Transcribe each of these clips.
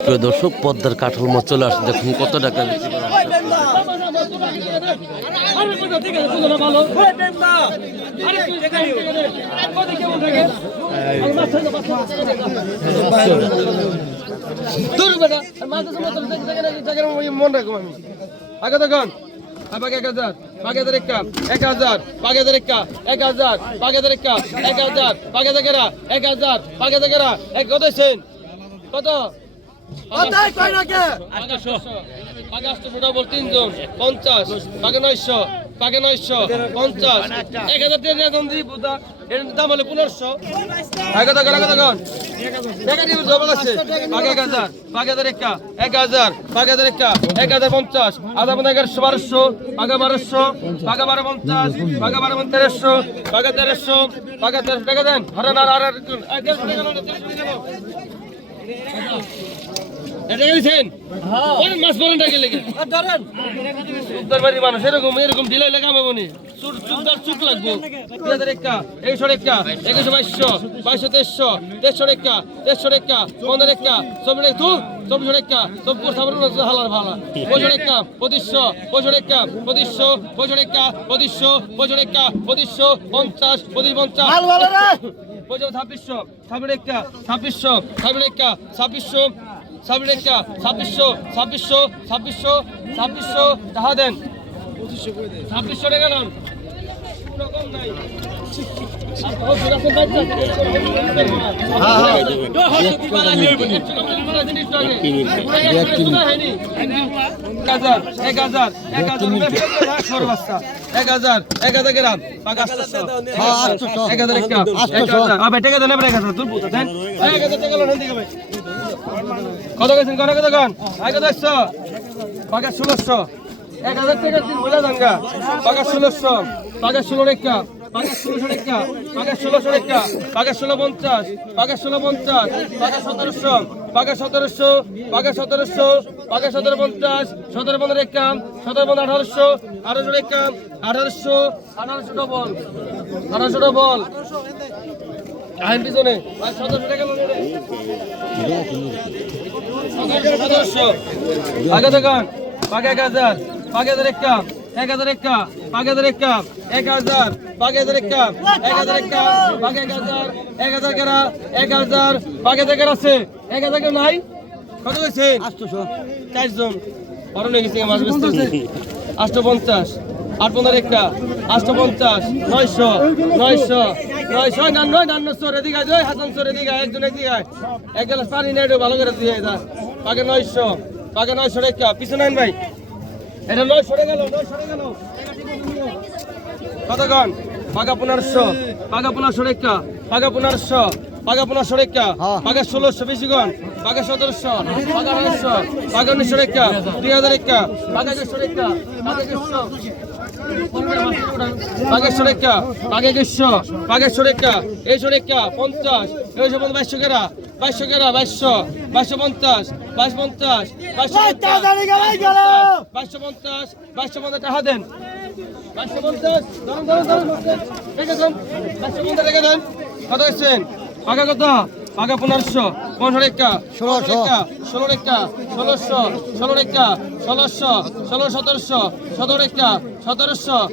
প্রিয় দর্শক, পদ্মার কাঁঠাল মাছ চলে আসে। দেখুন কত টাকা বিক্রি করা হচ্ছে। মন রাখবো আমি আগে দেখুন আগে 1000 বাগে 1000 বাগে 1000 বাগে 1000 বাগে 1000 বাগে এক কত আছেন কত কোথায় কই নাকি 800 বাগে 800 ডবল 3 জন 50 বাগে 900 বাগে 950 1000 দিয়ে দাম দি বুদা এর দাম হলো 1500 আগে দেখুন টাকা দিয়ে ডবল আছে বাগে 1000 বাগে 1000 বাগে 1050 আধা মনে 1100 বাগে 1200 বাগে 1250 বাগে 1300 বাগে 1300 বাগে 1300 টাকা দেন আরে না আর এটা গেছেন কোন মাছ বলেন টাকা লেগে ধরেন সুন্দর বাড়ি মানুষ এরকম ঢিলাই লাগা আমি বনি সুন্দর চুক লাগবো 2001 100 2100 2200 2300 2300 15 24 সব কথা বলুন হালার ভালা 25 2500 25 50 ভালো ভালো রে 2600 টাকা দেন 2600 টাকা নেন রকম নাই কত গেছেন কত গান আগে 1600 বাগা 1600 1000 টাকা দিন বলে দাঙ্গা বাগা 1600 বাগা 16 টাকা বাগা 1600 টাকা বাগা 1600 টাকা বাগা 1650 বাগা 1650 বাগা 1700 বাগা 1700 বাগা 1700 বাগা 1750 1715 টাকা 171800 1800 টাকা 1800 ডবল 1800 ডবল আইন পিছনে 1700 টাকা লাগে আগে দেখুন বাগে 1000 বাগে 1001 বাগে 1000 বাগে 1000 বাগে 1000 কেরা 1000 বাগে 1000 আছে 1000 নাই কত হইছে 800 চারজন বড় নিয়ে গেছে মাছ বেচতে 850 815 850 900 900 এদিকে আয় হাসান সর এদিকে একজন এদিকে এক গ্লাস পানি নেই ভালো করে দিয়ে দা বাগে 900 টাকা পিছনে আইন ভাই এটা 900 টাকা গেল কত গান বাগা 1500 বাগা 1500 টাকা বাগা 1500 বাগা 1500 টাকা বাগা 1600 বেশি গান বাগা 1700 বাগা 1900 বাগা 1900 টাকা 2000 টাকা বাগা 100 টাকা বাগা 100 বাগেশ্বর টাকা বাগে 100 বাগেশ্বর টাকা 100 টাকা 50 2200 কেরা 2200 2250 2250 টাকা দেন 2250 ধরুন টাকা দেন কত আছেন বাগা কত বাগা 1500 15 টাকা 16 টাকা 16 টাকা 1600 টাকা 1600 1700 টাকা 1700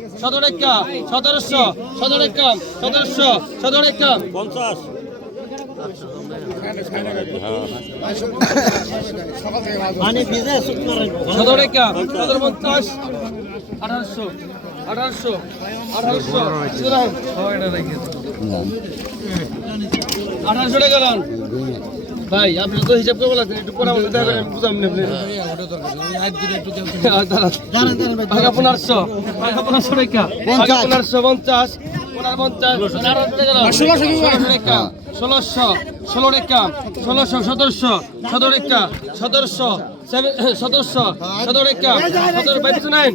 টাকা 1700 টাকা 1700 টাকা 50 মানে বিজনেস করেন 17 টাকা 1750 1800 1800 টাকা লান ভাই আপনি তো হিসাব করে বলেন একটু পরে বলতে হবে বুঝাম না আপনি 1500 টাকা 1550 1600 টাকা 1600 টাকা 1700 টাকা 1700 টাকা 17 টাকা 17 টাকা 17 বাইশ 9